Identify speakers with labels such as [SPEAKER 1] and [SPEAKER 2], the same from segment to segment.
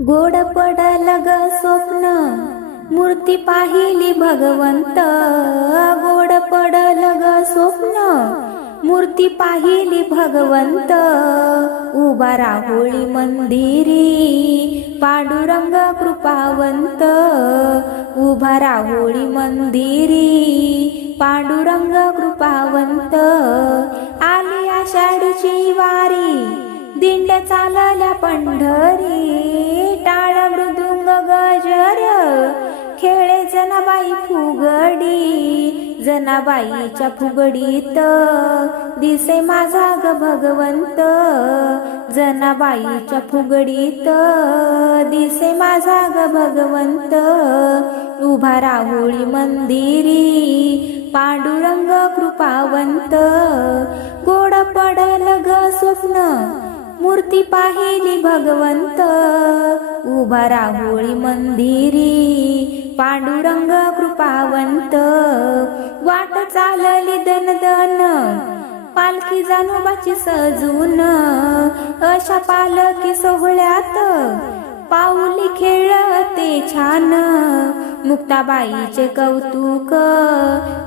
[SPEAKER 1] गोड पडल ग स्वप्न मूर्ती पाहिली भगवंत. गोड पडल ग स्वप्न मूर्ती पाहिली भगवंत. उभा राहोळी मंदिरी पांडुरंग कृपावंत. उभा राहोळी मंदिरी पांडुरंग कृपावंत. आली आषाढीची वारी दिंड चालल्या पंढरी. जनाबाई फुगडी जनाबाईच्या फुगडीत. दिसे माझा ग भगवंत जनाबाईच्या फुगडीत. दिसे माझा ग भगवंत उभा राहुळी मंदिरी पांडुरंग कृपावंत. गोड पडल ग स्वप्न मूर्ती पाहिली भगवंत. उभा राहुळी मंदिरी पांडुरंग कृपावंत. वाट चालली दन दन पालखी जानोबाची सजून. अशा पालखी सोहळ्यात पाऊली खेळते छान. मुक्ताबाईचे कौतुक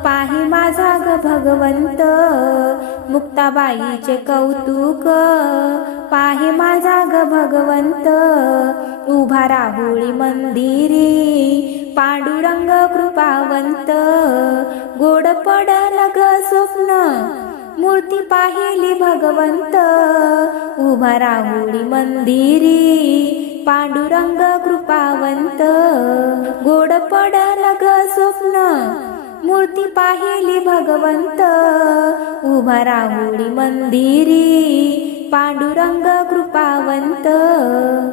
[SPEAKER 1] पाही माझा ग भगवंत. मुक्ताबाईचे कौतुक पाही माझा ग भगवंत. उभा राहोळी मंदिरी पांडुरंग कृपावंत. गोड पडल ग स्वप्न मूर्ती पाहिली भगवंत. उभा राहुळी मंदिरी पांडुरंग कृपावंत. गोड पडल ग स्वप्न मूर्ती पाहिली भगवंत. उभा राहुळी मंदिरी पांडुरंग कृपावंत.